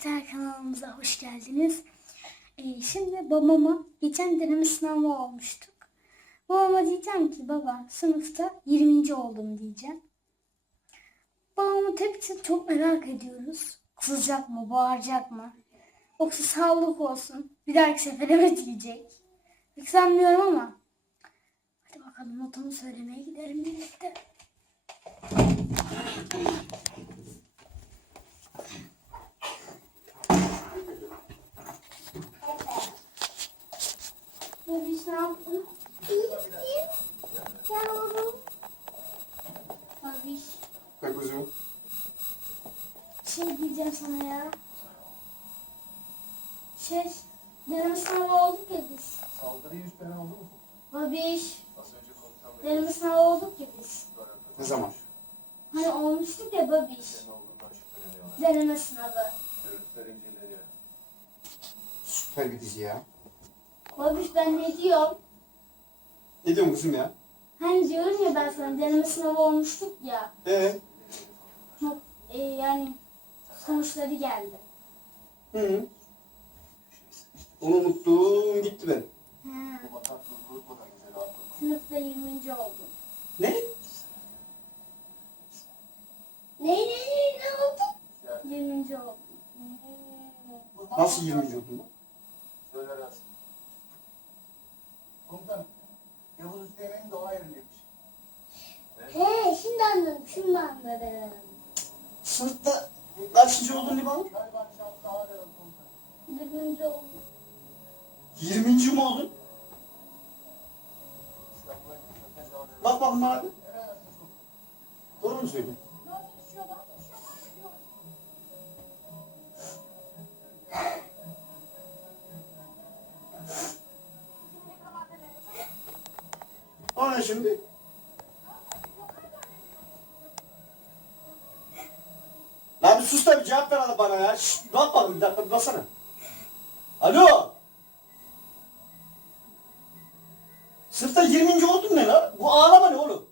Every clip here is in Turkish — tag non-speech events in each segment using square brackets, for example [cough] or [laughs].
Arkadaşlar kanalımıza hoş geldiniz. Ee, şimdi babama geçen deneme sınavı olmuştuk. Babama diyeceğim ki baba sınıfta 20. oldum diyeceğim. Babamın tepkisini çok merak ediyoruz. Kızacak mı, bağıracak mı? Yoksa sağlık olsun. Bir dahaki sefere mi diyecek? Pek sanmıyorum ama. Hadi bakalım notumu söylemeye gidelim birlikte. İyiyim. Yavrum. Babiş. Bak kuzum. Şey diyeceğim sana ya. Şey, deneme sınavı olduk ya biz. Saldırıya üstlenen oldu mu? Babiş, Az önce komutan deneme sınavı olduk ya biz. Ne zaman? Hani olmuştuk ya babiş. Deneme sınavı. Süper bir dizi ya. Babiş ben ne diyorum? Ne diyorsun kızım ya? Hani diyorum ya ben sana deneme sınavı olmuştuk ya. Ee? Çok, e, yani sonuçları geldi. Hı. Onu unuttum gitti ben. Dur. sınıfta 20. oldum. Ne? Ne ne ne ne oldu? 20. oldum. Nasıl 20. oldun? Sınıfta kaçıncı oldun Liban? Galiba şans daha da komutanım. 20. oldum. 20. mi oldun? Bak Rasim komutanım? Doğru mu söylüyorsun? O ne şimdi? Sus da bir cevap ver hadi bana ya. Şşt, bak bakayım bir dakika bir baksana. Alo. Sınıfta 20. oldun ne lan? Bu ağlama ne oğlum?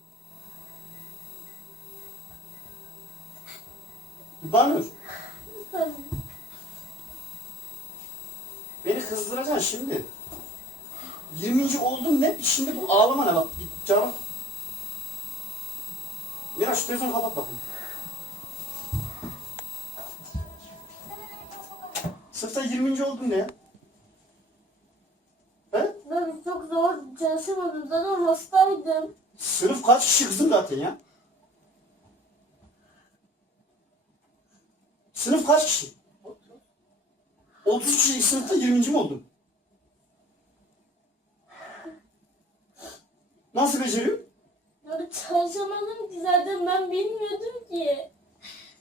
Banur. Beni kızdıracaksın şimdi. 20. oldun ne? Şimdi bu ağlama ne bak. Canım. Miraç telefonu kapat bakayım. Sınıfta 20. oldun ne ya? He? Ben çok zor çalışamadım zaten hastaydım. Sınıf kaç kişi kızım zaten ya? Sınıf kaç kişi? 30 kişi sınıfta 20. mi oldun? Nasıl beceriyor? Yani çalışamadım ki zaten ben bilmiyordum ki.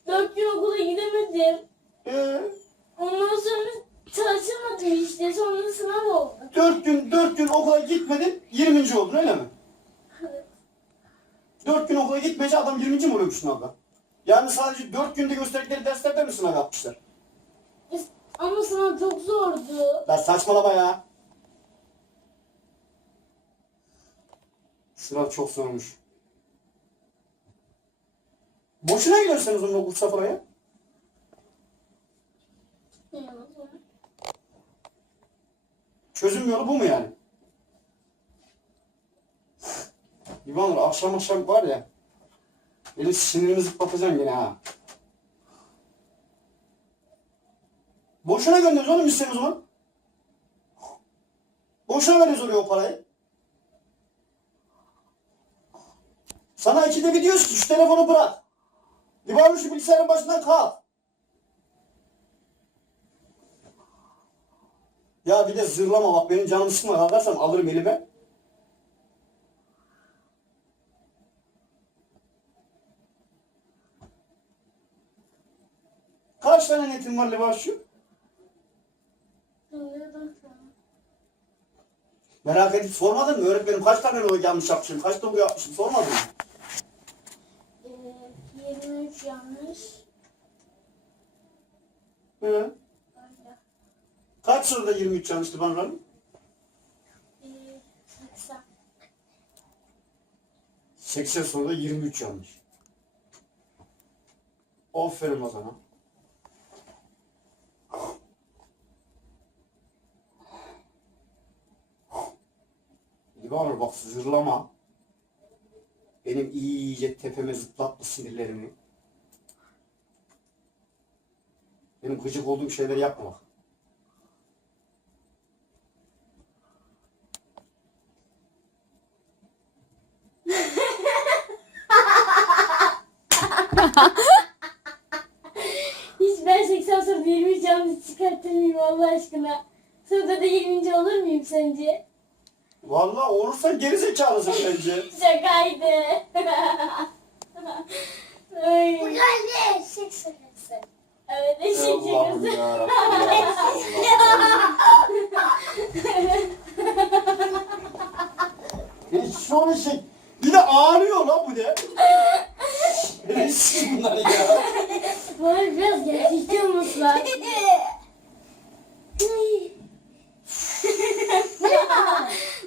Dört gün okula gidemedim. Ee, Ondan sonra çalışamadım işte sonra sınav oldu. 4 gün 4 gün okula gitmedin 20. oldun öyle mi? 4 gün okula gitmeyince adam 20. mi oluyormuş sınavda? Yani sadece 4 günde gösterdikleri derslerde mi sınav yapmışlar? Ama sınav çok zordu. Lan saçmalama ya. Sınav çok zormuş. Boşuna giderseniz onun okul safhaya. Çözüm yolu bu mu yani? İvanur akşam akşam var ya. Benim sinirimi zıplatacaksın yine ha. Boşuna gönderiyoruz oğlum biz seni o zaman. Boşuna veriyoruz oraya o parayı. Sana ikide bir diyoruz ki şu telefonu bırak. Şu bilgisayarın başından kalk. Ya bir de zırlama bak benim canım sıkma kalkarsam alırım elime. Kaç tane netin var Libanur şu? Merak edip sormadın mı? Öğretmenim kaç tane o yanlış yapmışım, kaç doğru yapmışım sormadın mı? Ee, 23 yanlış. Hı sınıfta 23 yanlıştı Banu Hanım? Ee, 80. sonunda 23 yanlış. Aferin Adana. Divanur bak zırlama. Benim iyice tepeme zıplatma sinirlerimi. Benim gıcık olduğum şeyler yapma bak. Hiç ben 80 soruda 20 canlı çıkartır mıyım Allah aşkına? Sırada da 20. olur muyum sence? Vallahi olursan gerizekalısın bence. [laughs] Şakaydı. Ay. Bu geldi. Eşek şakası. Evet eşek Allah'ım şakası. yarabbim ya. Hiç son şey. Bir de ağrıyor lan bu ne? Resim bunlar ya. [laughs] Var biraz gerçekçi olmuşlar.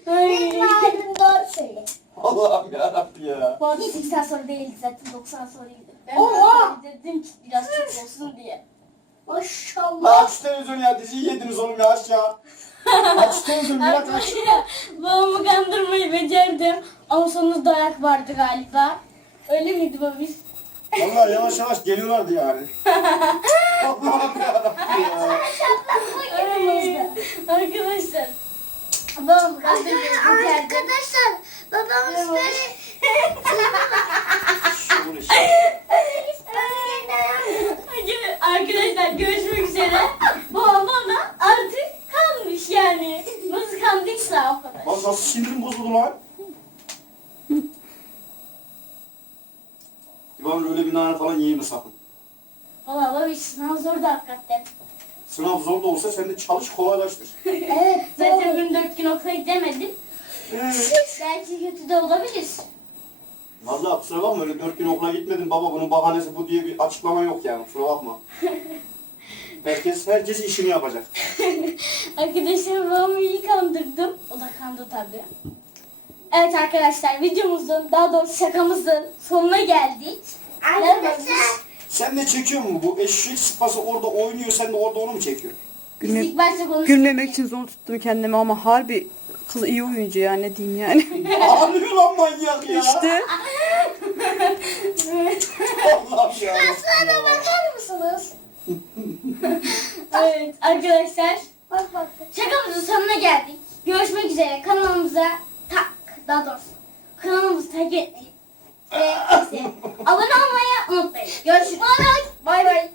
Ay. Benim abim doğru söyle. Allah'ım yarabbim ya. Bu arada 80 soru değildi zaten 90 soruydu. Ben Oha! böyle dedim ki biraz çok olsun diye. Maşallah. Aç televizyonu ya diziyi yediniz oğlum ya aç ya. Aç televizyonu Mirat aç. [laughs] Babamı kandırmayı becerdim. Ama sonunda dayak vardı galiba. Öyle miydi babiş? Vallahi yavaş yavaş geliyorlardı yani. Allah'ım yarabbim ya. Aramızda. Arkadaşlar. Kandırmayı becerdim. Arkadaşlar babamız böyle Şunu işte. Arkadaşlar görüşmek üzere. Babam bana artık kanmış yani. Nasıl kandıysa o kadar. Bak nasıl sinirim bozuldu lan. Nane falan yiyeme sakın. Valla babiş sınav zordu hakikaten. Sınav zor da olsa sen de çalış kolaylaştır. [laughs] Evet. Zaten ben dört gün okula gidemedim. Belki kötü de olabilir. Vallahi kusura bakma öyle dört gün okula gitmedim baba bunun bahanesi bu diye bir açıklama yok yani kusura bakma. [laughs] Herkes herkes işini yapacak. [laughs] Arkadaşlar babamı iyi kandırdım. O da kandı tabii. Evet arkadaşlar videomuzun daha doğrusu şakamızın sonuna geldik. Arkadaşlar Sen de çekiyor mu bu eşek sıpası orada oynuyor sen de orada onu mu çekiyorsun? Biz Gülme, ilk başta konuştuk. gülmemek için zor tuttum kendimi ama harbi kız iyi oyuncu ya ne diyeyim yani. [laughs] Ağlıyor lan manyak ya. işte Allah'ım ya. Sana bakar mısınız? [laughs] Evet arkadaşlar Bak bak. şakamızın sonuna geldik. Görüşmek üzere kanalımıza tak daha doğrusu kanalımızı takip etmeyi ve bize abone olmayı unutmayın. Görüşmek. Bay bay.